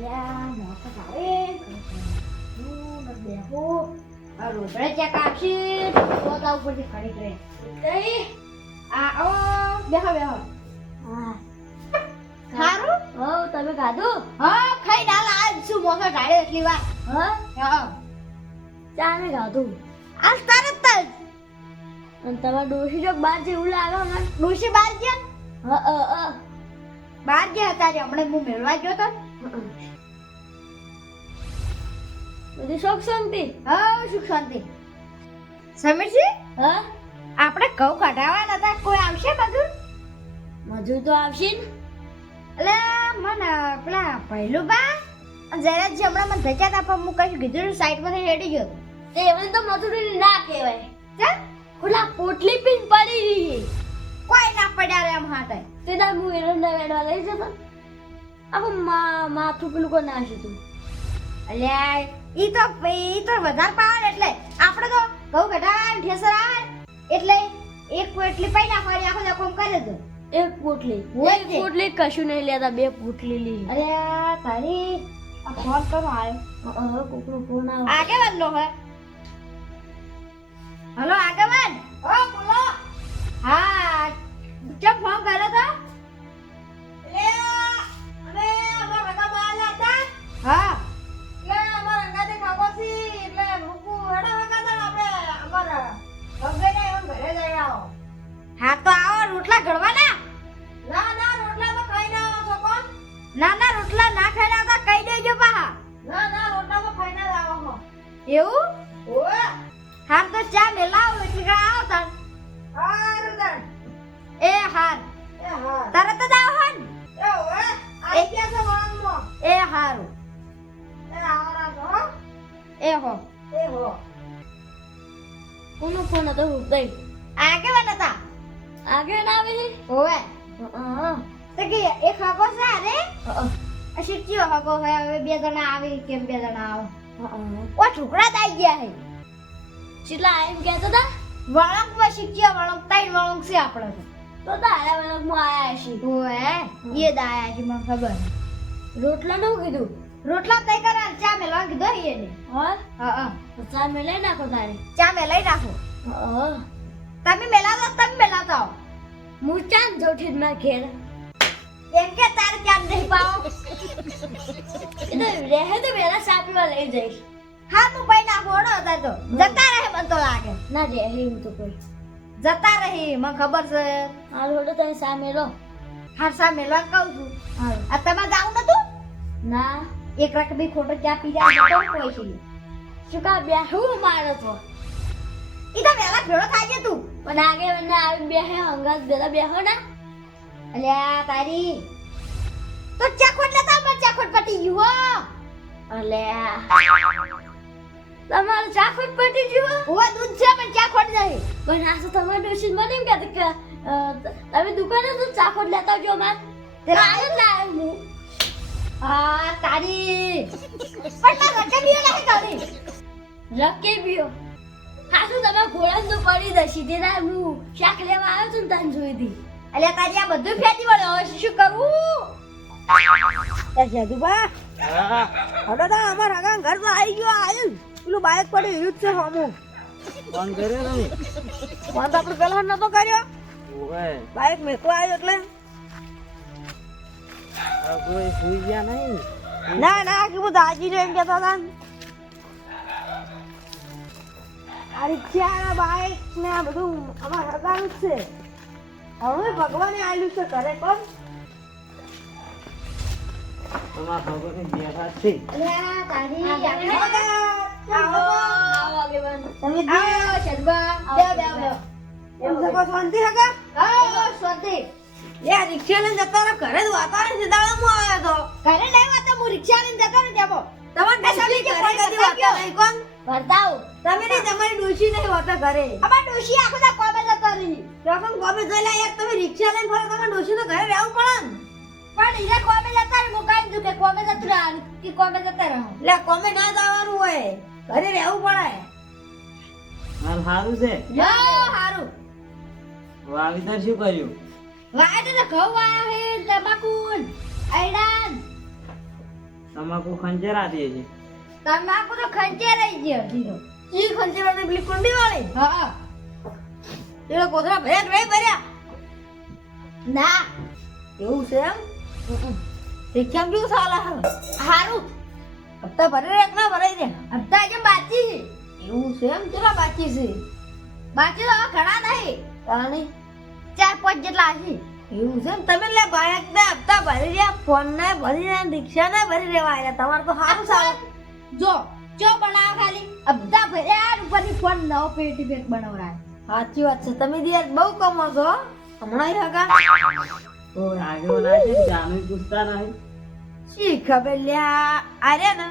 અલ્યા મોટા હું ન બેહું. આ રોટડે ચેક આપશી પોતા ઉપરથી ખડી કરે કઈ? આ ઓ બેહો બેહો. હા. ખારું હો તમે ખાધું? હા ખાઈ ડાલ આજ શું મોસો ઢાળે એટલી વાર? હા? હા. ચા ને ખાધું? આજ તરત જ. અને તમારા ડોશી જો બહાર જેવું લાગે મને ડોશી બહાર ગયા? હા અ અ બહાર ગયા હતા હમણાં હું મેળવા ગયો તો? બધી સુખ શાંતિ? હા સુખ શાંતિ. સમીરજી હા? આપણે ઘઉં કઢાવવાના હતા. કોઈ આવશે મજૂર? મજૂર તો આવશે ને. એટલે મને પેલા પહેલું બા જરા જે હમણાં મને ધચ્યા હતા પણ હું કશું કીધું સાઈડમાંથી હેડી ગયો. તે એમને તો મજૂરી ના કહેવાય. ચા? ખુલ્લા પોટલી પીન પડી રહી કોઈ ના પડ્યા રે એમ હાથે. તે ના હું એરંડા વેડવા લઈ જતો. આખું માથું પેલું કોઈ નાશી તું અલ્યા ઈ તો ઈ તો વધારે પાડ એટલે. આપણે તો ઘઉં કઢાવા ઠેસર આવે. એટલે એક પોટલી પાઈ નાખવાની આખો દા કોમ કરે તો એક પોટલી. એક પોટલી કશું નહીં લેતા બે પોટલી લી. અરે તારી આ ફોન કરો આવ્યો કોકનો ફોન આવે. આગેવાન નો હે હલો આગેવાન. ઓ બોલો. હા કેમ ફોન કર્યો તો? હા તો આવો રોટલા ઘડવાના? ના ના રોટલા તો ખાઈ ના આવો કોણ? ના ના રોટલા ના ખાઈને આવતા કહી દેજો પાહા. ના ના રોટલા તો ખાઈને ના આવો એવું? ઓ હાર તો ચા મેલાવ હગો હવે બે જણા આવી કેમ બે જણા આવો? ઓ છોકરા તા આવી ગયા હે. કેટલા એમ કહેતો હતા વળંકમાં શીખ્યો વળંક ત્રણ વળંક છે આપણે તો. તો તારા વળગમાં આયા છે ઓએ એ દાયા છે મને ખબર રોટલા નું કીધું? રોટલા તઈ કરા ચા મેલવા કીધો એને. હા? હા હા. તો ચા મેલે નાખો તારે. ચા મેલાઈ નાખો. હા તમે મેલાવો તમે મેલા હો મુચાન જોઠી માં ઘેર એમ કે તારે ચા નહીં પાવો એ તો રહે તો વેલા ચા પીવા લઈ જઈશ. હા હું ભાઈ ના હડો અત્યારે તો. જતા રહે મને તો લાગે. ના રહે હું તો કોઈ. જતા રહી મને ખબર છે. હાલ હોડો તમે ચા હાર હારસા મેલવા કહું છું. હાલ આ તમે જાવ નતું? ના. એક રક બી ખોટો ક્યાં પી જાય તો કોઈ છે? શું કા બેહું મારો તો ઈ તો વેલા ભેળો થાય છે તું. પણ આગે મને આવી બેહે અંગાત બેલા બેહો ના. અલ્યા તારી. તો ચાખોટ લેતા પણ ચાખોટ પટી ગયું હો. અલે તમારે ચાખોટ પટી જુઓ ઓવા દૂધ છે પણ ચાખોટ નહીં. પણ આ તો તમારું ડોશી મને એમ કહેતો કે તમે દુકાને તો ચાખોટ લેતા આવજો માર તે લાય લાય હું. આ તારી. પણ માર રકે બીઓ નહીં તારી. રકે બીઓ હા શું તમે ઘોડા પડી દશી તે ના હું શાક લેવા આવ્યો છું ને તને જોઈ હતી અલ્યા કાજી આ બધું ફેંકી વળે હવે શું કરવું? એ જાદુબા હા. હડો તો અમાર આગા ઘર તો આવી ગયો આવ્યું પેલું બાઈક પડ્યું એવું છે હમું ફોન કર્યો તમે? ફોન તો આપણે પેલા નતો કર્યો. ઓય બાઈક મેકો આવ્યો એટલે. આ કોઈ સુઈ ગયા નહીં. ના ના કે હું આજી એમ કહેતા હતા અરે ક્યાં બાઈક ને બધું અમારા હતા છે. હવે ભગવાને આલ્યું છે ઘરે કોણ? તમારા ખબર બેઠા જ છે. અલ્યા તારી આવો આવો તમે આવો શરબા બે બે બે એમ સકો શાંતિ હકા આવો શાંતિ લે રિક્ષા લઈને જતા રહો ઘરે જ વાતાવરણ સીધાળામાં આવ્યો તો ઘરે નહીં વાતો હું રિક્ષા લઈને જતો ને જાબો તમારે નહીં કોણ ભરતાવ તમે નહીં તમારી ડોશી નહીં વાતા ઘરે. અમાર ડોશી આખો દા કોમે જતો રહી રકમ કોમે જઈલા એક તમે રિક્ષા લઈને ફરો તમે ડોશી તો ઘરે રહેવું પડે પણ ઈને કોમે જતા રહે મુકાઈ દઉં કે કોમે જતું રહે કે કોમે જતા રહો. લે કોમે ના જવાનું હોય ઘરે રહેવું પડે. હાલ હારું છે. જો હારું. વાવેતર શું કર્યું? વાય તો ઘઉં વાયા હે તમાકુ આયડાન તમાકુ ખંજેરાતી છે તમાકુ તો ખંચે રહી ગયો ઈ ખંચે રહી પેલી કુંડી વાળી. હા. એનો કોથળા ભર્યા કે નહીં ભર્યા. ના. એવું છે એમ? શિક્ષણ કેવું સાલા? હારું. હપ્તા ભરી રે ના ભરાઈ દે હપ્તા કેમ બાકી છે. એવું છે એમ? કેટલા બાકી છે? બાકી તો ઘણા નહીં. કારણ ચાર પાંચ જેટલા હશે એવું છે તમે લે બાયક ને હપ્તા ભરી રહ્યા ફોન ને ભરી રહ્યા રિક્ષા ને ભરી રહ્યા આયા તમારે તો સારું. સારું જો ચો બનાવ ખાલી. હપ્તા ભર્યા ઉપર ફોન નવો પેટી પેક બનાવરાય સાચી વાત છે. તમે દિયાર બહુ કમો છો હમણાં હગા આગળ ના છે જાનું પૂછતા નહીં. શી ખબર લ્યા અરે ને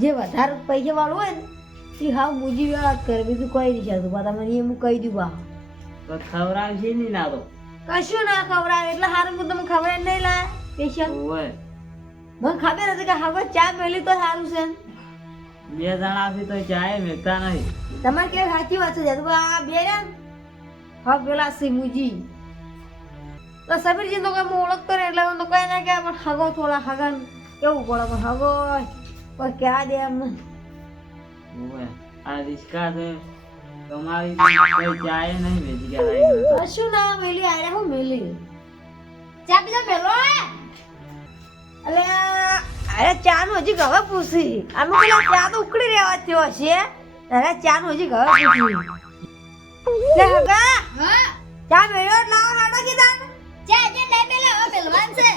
જે વધારે પૈસા વાળું હોય ને તે હાવ મુજી વાત કરે. બીજું કોઈ નહીં ચાલતું બા મને એમ કહી દઉં બા. તો ખવડાવશે નહીં ના તો કશું ના ખવડાવે. એટલે હારું હું તમને ખબર નહીં લા પેશન્ટ હોય મને ખબર હતી કે હવે ચા મેલી તો સારું છે. બે જણા થી તો ચાય મેકતા નહીં. તમારે કે સાચી વાત છે આ બે ને હા પેલા સિમુજી તો સમીરજી તો કઈ હું ઓળખતો ને એટલે હું તો કઈ ના કે પણ હગો થોડા હગન કેવું પડે પણ હગો કોઈ કહેવા દે એમ આ રિસ્કા છે. તમારી કોઈ જાય નહીં વેચી ગયા શું ના મેલી આરે હું મેલી ચા બીજા મેલો અલે અરે ચા નું હજી ગવા પૂછી અમે પેલા ચા તો ઉકળી રહેવા થયો છે અરે ચા નું હજી હવે પૂછી લે હગા હા ચા મેળ્યો એટલે હાડો કીધા ચા જે લઈ મેલે હવે મેલવાન છે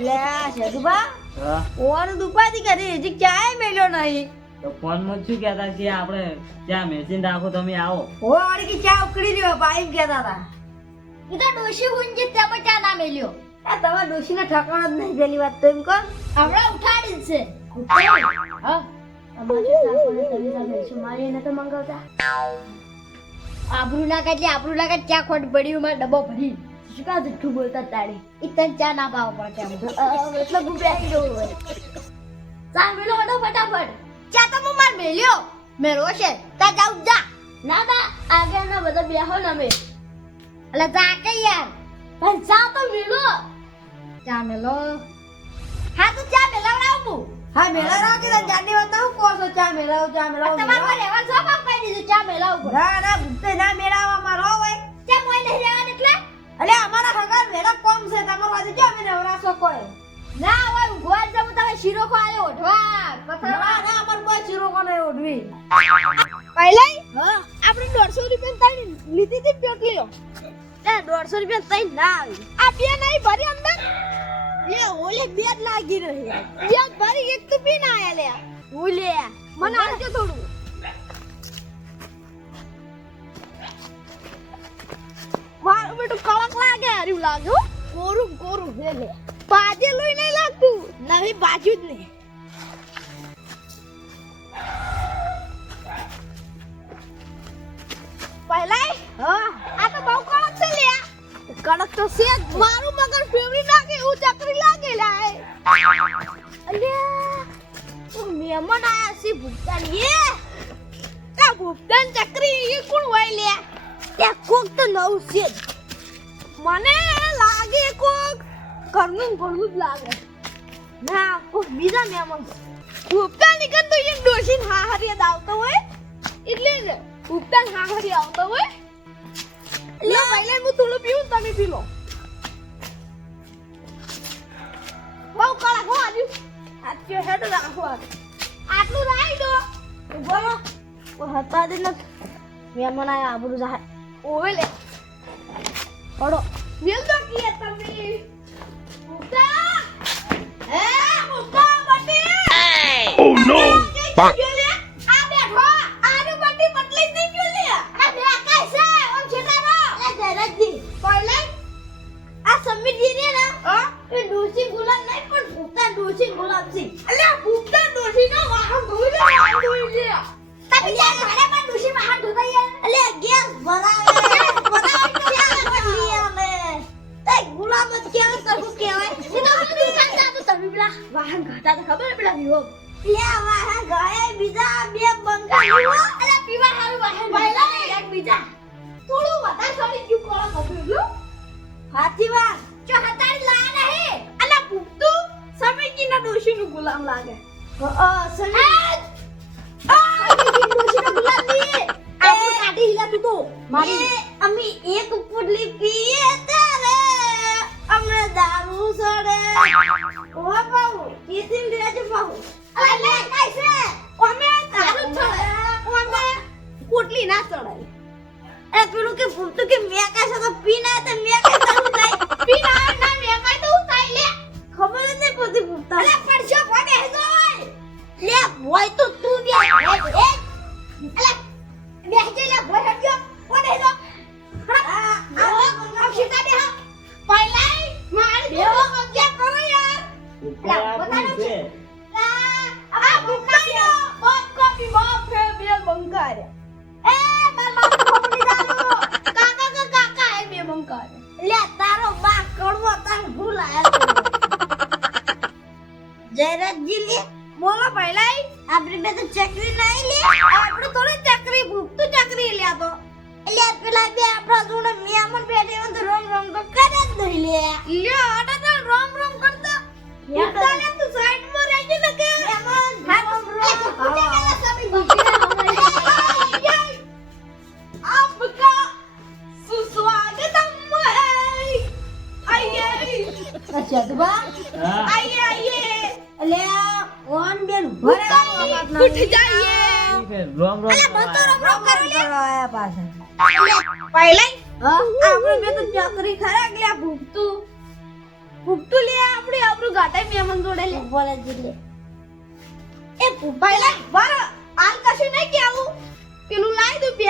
લે શેદુબા હા ઓન દુપાતી કરી હજી ચાય મેલ્યો નહીં તો ફોનમાં શું કહેતા કે આપણે ત્યાં મેચીને રાખો તમે આવો ઓ વાળી કે ચા ઉકળી રહ્યો પાઈપ કહેતા હતા એ તો ડોશી હુંજી તેમાં ચા ના મેલ્યો આ તમારા ડોશીને ઠકાણો જ નહીં પેલી વાત તો એમ કહો હમણાં ઉઠાડી છે હા આબરૂ ના કાઢી આબરૂ ના ચા ખોટ પડ્યું ડબ્બો ભરી શું કા જુઠ્ઠું બોલતા ઈ તને ચા ના પાવ પડે ચા મેલો. હટો ફટાફટ ચા તો હું માર મેલ્યો મેળવો તા જાઉં જા ના તા આગળ ના બધા બેહો ના મે એટલે જા કે યાર પણ ચા તો મેલો ચા મેલો હા. તો ચા મેલાવડાવું હું મેળા રાવ કે જાની વાત હું કહો છો? ચા મેળાવો ચા તમાર પર રહેવાનું શું પાપ કહી દીધું ચા મેલાવું ના ના ભૂતે ના મેળાવા મારો હોય ચા મોય નહીં રહેવાનું એટલે? અલે અમારા હગાર મેલા કોમ છે તમાર વાજે કે અમે નવરાશો કોઈ? ના હોય ઊંઘવા જ જવું તમે શીરો ખાલે ઓઢવા. ના પથરા ના અમાર કોઈ ચીરો કોને ઓઢવી. પહેલાય હા. આપણે 150 રૂપિયા તારી લીધી હતી પેટલીઓ એ 150 રૂપિયા તઈ ના આવી. આ બે નહીં ભરી અંદર. એ ઓલે બે જ લાગી રહી બે ભરી એક તો પી ના આયા લે. ઓલે મને આપજો થોડું. મારું બેટું કડક લાગે હર્યું લાગે. કોરું કોરું હે લે. પાજેલું નહીં લાગતું. નવી બાજુ જ નહીં. પહેલા હા. આ તો બહુ કડક છે લે કડક તો છે મારું મહેમાન આયા છે ભૂપતાન એ આ ભૂપતાન ચકરી એ કોણ હોય લે? એ કોક તો નવું છે. મને લાગે કોક ઘરનું ઘરનું જ લાગે. ના કોક બીજા મહેમાન ભૂપતાન નીકળ તો એક હા હાહરિયા આવતો હોય. એટલે જ ભૂપતાન હાહરિયા આવતો હોય. લે પહેલા હું થોડું પીવું તમે પી લો. બહુ કડક હો આજુ સાચો હેડ રાખો આટલું રાઈ દો. ઓ હતા દિન મહેમાન આયા આબરૂ ઓવે લે. પડો મિલ દો કીએ તમે. બટી. Oh! I love you. જયરાજજી લે બોલો પહેલા આપણે બે તો ચકલી નહીં ઉઠ જાઈએ. રોમ રોમ અલા રોમ રોમ કરો લે. આયા પાછા પહેલા આપણે મે તો ચકરી ખરા એટલે ભૂખતું? ભૂખતું લે આપણે આપણું ગાટાઈ મેમન જોડે લે. બોલે જી લે. એ પહેલા બર આલ કશું નહીં કે આવું. પેલું લાઈ દો બે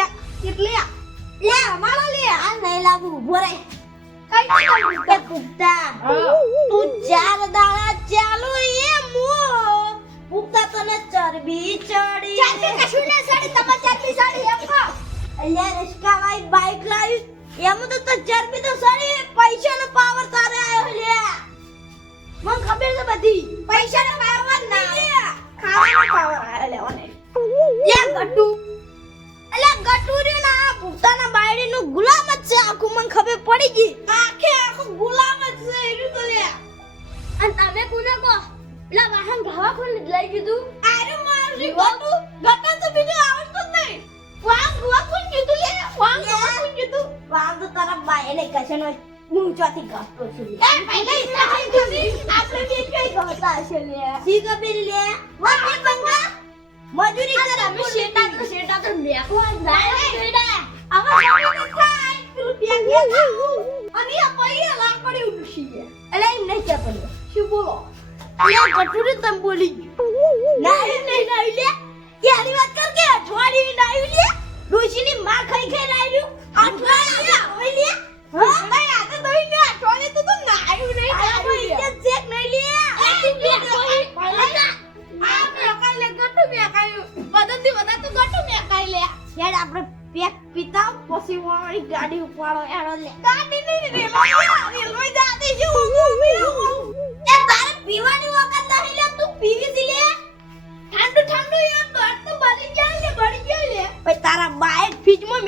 એટલે લે. મારા લે. આ નહીં લાગુ ઊભો રહે. કઈ કુકતા તું ચાર દાડા ચાલુ એ મો પુખ્તા તને ચરબી ચડી. ચાલતી કશું ને સાડી તમે ચરબી સાડી એમ કો અલ્યા રિસ્કા ભાઈ બાઈક લાવી. એમ તો તો ચરબી તો સડી પૈસા નો પાવર તારે આયો લે મને ખબર છે બધી. પૈસા નો પાવર ના ખાવાનો પાવર આવ્યો લેવાને યા ગટુ અલ્યા ગટુ રે ના ભૂતાના બાયડી નું ગુલામ જ છે. આખું મને ખબર પડી ગઈ. આખે આખું ગુલામ જ છે એનું તો લે અને તમે કોને કો પેલા વાહન ભાવા કોને લઈ કીધું આરે મારું ગટુ ગટા તો બીજો આવડતું જ નહીં. વાંગ વાંગ કોણ કીધું લે વાંગ વાંગ કોણ કીધું. વાંગ તો તારા કશે નો હું ચોથી ગાતો છું. એ પહેલા ઇસ્લામ કીધી આપણે બે કઈ ગાતા છે લે. સી કબીર લે વાતે બંગા મજૂરી કરે. અમે શેટા તો શેટા તો મેકો જાય. શેટા આવા જમીન લે કટુરી તમ બોલી નાઈ નહીં નાઈ લે. યારી વાત કર કે અઠવાડી નાઈ લે. ડોશીની માં ખાઈ ખાઈ નાઈ અઠવાડી હોય લે. હા? નહીં આ તો ને અઠવાડી તો તો ઇજ્જત ચેક નહીં લે. આ તું બે કોઈ આ મે કાઈ લે ગટુ મે બદનથી બધા તો ગટુ મે લે. યાર આપણે પેક પીતા પછી વાળી ગાડી ઉપાડો એ લે. ગાડી નહીં રેલવે રેલવે જાતી લે ભાઈ તારા બાઈક ફ્રીજમાં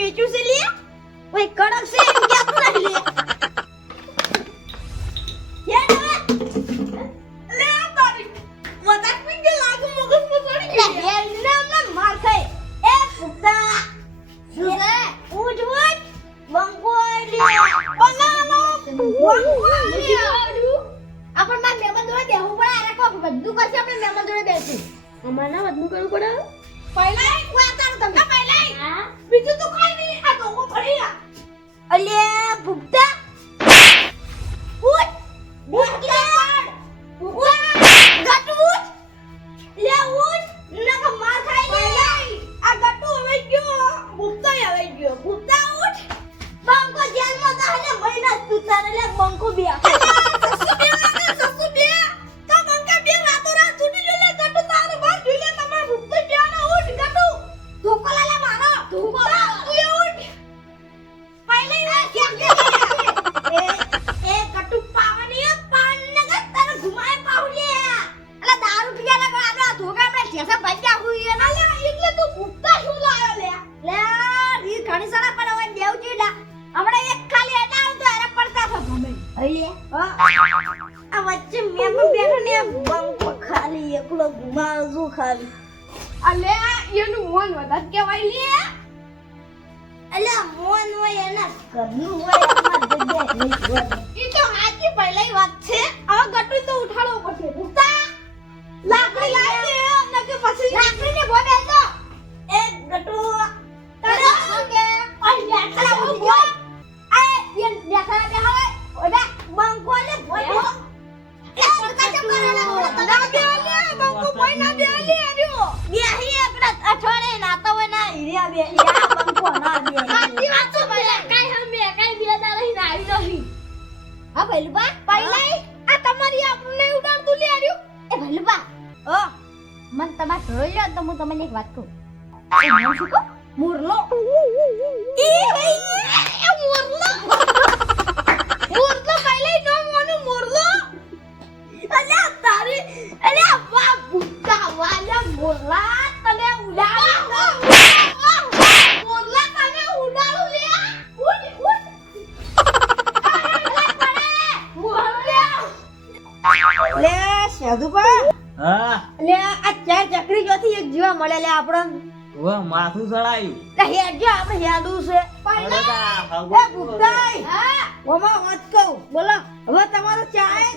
મળે લે આપણને વો માથું ચડાયું લે હેડજો આપણે હેડું છે. એ હા. ઓમાં વાત કહું. બોલો. હવે તમારો ચાય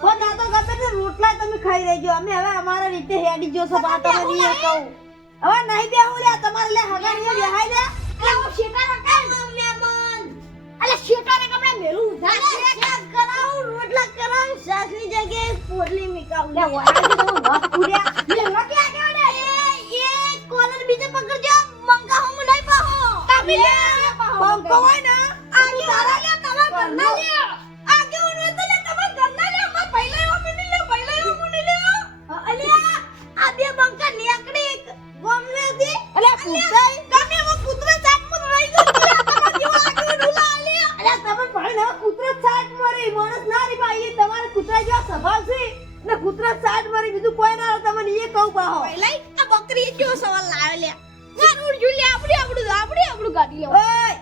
હો દાદો ગમે તે રોટલા તમે ખાઈ રહેજો અમે હવે અમારા રીતે હેડી જો છો બા તમે નહીં કહું હવે નહીં બેહું લે તમારે લે હવે નહીં બેહાઈ લે. અલે ઓ શેટારા કાઈ મહેમાન અલે શેટારા કપડા મેલું ઉધાર શાક કરાવું રોટલા કરાવું સાસની જગ્યાએ પોટલી મિકાવું. લે વરાજી તો વાત પૂર્યા મેલો પાહો તમે લે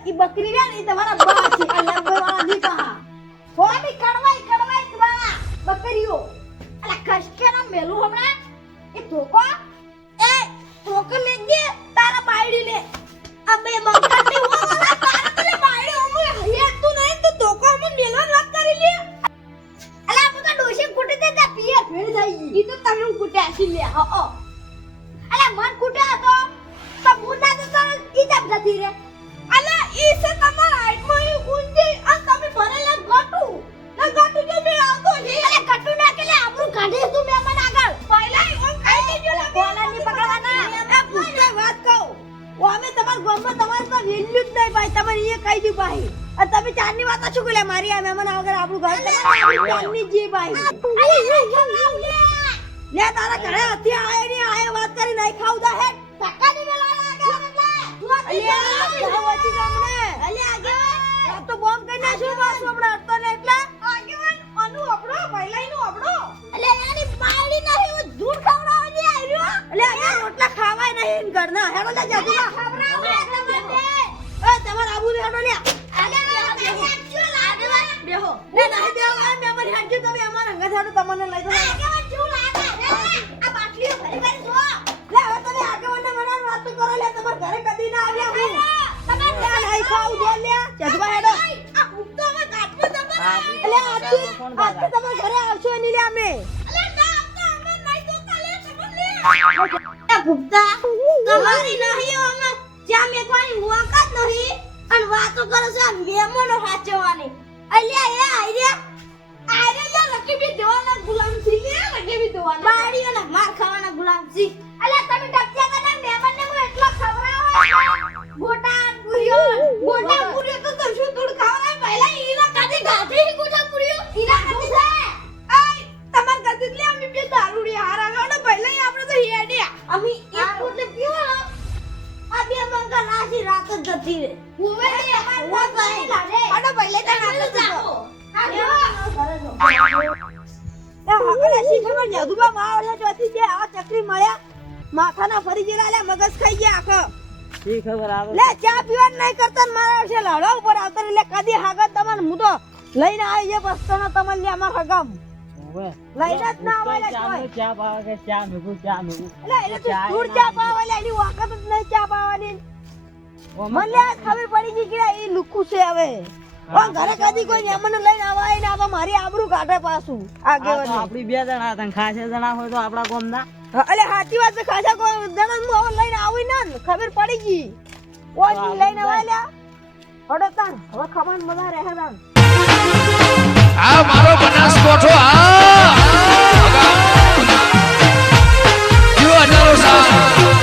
ઈ બકરી રે ને ઈ તમારા બા વેલ્યુ જ નહીં ભાઈ. તમે એ કહી દઉં ભાઈ. અને તમે ચારની વાતો શું કરે મારી આ મહેમાન વગર આપણું ઘર તમારી ચારની જી ભાઈ. લે તારા ઘરે હતી આયો ની આયો વાત કરી નહીં ખાવ દા હે ટકાની મેલા લાગે અલે આગેવાન. આ તો બોમ્બ કરી નાખ્યો બસ હમણાં અડતો ને એટલે? આગેવાન અનુ આપણો પહેલાઈનો આપણો અલે એની બાયડી નહીં હું ઝૂઠ ખવડાવવા દે આવ્યો એટલે અમે રોટલા નહીં ઘરના હેડો લે તમને એ તમાર આબુ ને હેડો લે. બેહો. ને નહીં બેહો આ મહેમાન હેડજો તમે અમાર હંગા તમને લઈ દો લે હવે તમે આગેવાનને મનાન વાતો કરો લે તમાર ઘરે કદી ના આવ્યા હું. લે નહીં ખાવ જો લે જજવા હેડો. એટલે આજથી આજથી તમારા ઘરે આવશો એની લે અમે. ભૂપતા તમારી નહીં અમે જ્યાં મેકવાની મુલાકાત નહીં અને વાતો કરો છો આ નો સાચવવાની. અલ્યા, એ આઈડિયા બાળીઓના માર ખાવાના ગુલામ સી ખબર આવે. લે ચા પીવા નહીં કરતા મારા છે લડવા ઉપર આવતા એટલે કદી હાગત તમને હું તો લઈને આવી જે બસતો તમને લે અમાર હગામ. લઈને જ ના આવે લે ચા કોઈ. મેં ચા પાવા કે ચા મેકું, ચા મેકું. એટલે એને તો ચા દૂર ચા પાવા લે એની વખત જ નહીં ચા પાવાની મને આ ખબર પડી ગઈ કે એ લુખું છે હવે. પણ ઘરે કદી કોઈ મહેમાનો લઈને આવાય ને આવા મારી આબરૂ કાઢે પાછું. આ આગે આપણી બે જણા હતા ને ખાસે જણા હોય તો આપણા ગામના. અલે સાચી વાત છે ખાસા કો દમન મો લઈને આવી ના ખબર પડી ગઈ. ઓજ લઈને વાલ્યા હડો તાર હવે ખબર મજા રહે તાર આ મારો બનાસ કોઠો આ જો અનારો સાહેબ